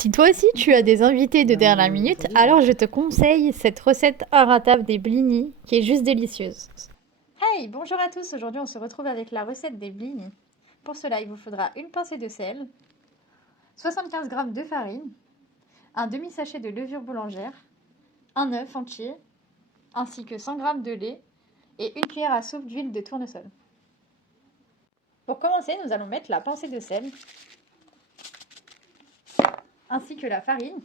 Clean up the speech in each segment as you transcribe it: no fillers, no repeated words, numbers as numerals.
Si toi aussi tu as des invités de dernière minute, alors je te conseille cette recette inratable des blinis qui est juste délicieuse. Hey, bonjour à tous, aujourd'hui on se retrouve avec la recette des blinis. Pour cela, il vous faudra une pincée de sel, 75 g de farine, un demi-sachet de levure boulangère, un œuf entier, ainsi que 100 g de lait et une cuillère à soupe d'huile de tournesol. Pour commencer, nous allons mettre la pincée de sel, ainsi que la farine.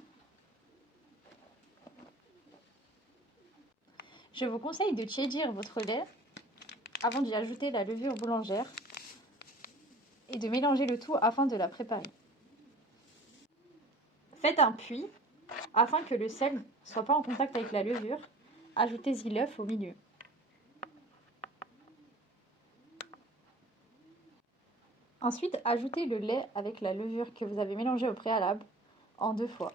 Je vous conseille de tiédir votre lait avant d'y ajouter la levure boulangère et de mélanger le tout afin de la préparer. Faites un puits afin que le sel ne soit pas en contact avec la levure. Ajoutez-y l'œuf au milieu. Ensuite, ajoutez le lait avec la levure que vous avez mélangée au préalable en 2 fois.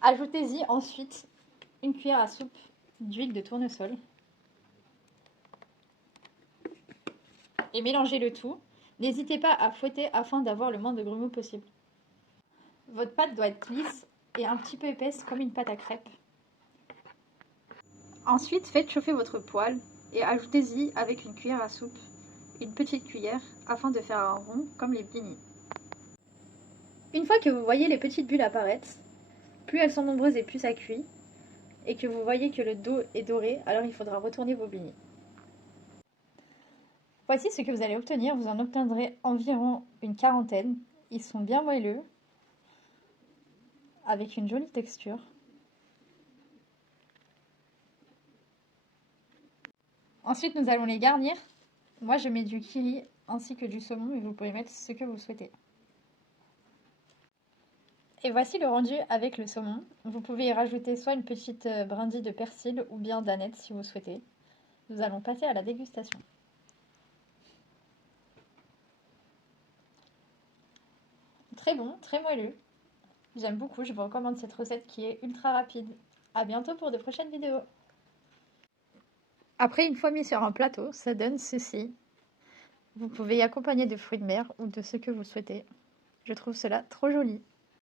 Ajoutez-y ensuite une cuillère à soupe d'huile de tournesol et mélangez le tout. N'hésitez pas à fouetter afin d'avoir le moins de grumeaux possible. Votre pâte doit être lisse et un petit peu épaisse comme une pâte à crêpes. Ensuite, faites chauffer votre poêle et ajoutez-y avec une cuillère à soupe une petite cuillère afin de faire un rond comme les blinis. Une fois que vous voyez les petites bulles apparaître, plus elles sont nombreuses et plus ça cuit, et que vous voyez que le dos est doré, alors il faudra retourner vos blinis. Voici ce que vous allez obtenir, vous en obtiendrez environ une quarantaine. Ils sont bien moelleux, avec une jolie texture. Ensuite, nous allons les garnir. Moi, je mets du kiri ainsi que du saumon, mais vous pouvez mettre ce que vous souhaitez. Et voici le rendu avec le saumon. Vous pouvez y rajouter soit une petite brindille de persil ou bien d'aneth si vous souhaitez. Nous allons passer à la dégustation. Très bon, très moelleux. J'aime beaucoup, je vous recommande cette recette qui est ultra rapide. A bientôt pour de prochaines vidéos. Après, une fois mis sur un plateau, ça donne ceci. Vous pouvez y accompagner de fruits de mer ou de ce que vous souhaitez. Je trouve cela trop joli.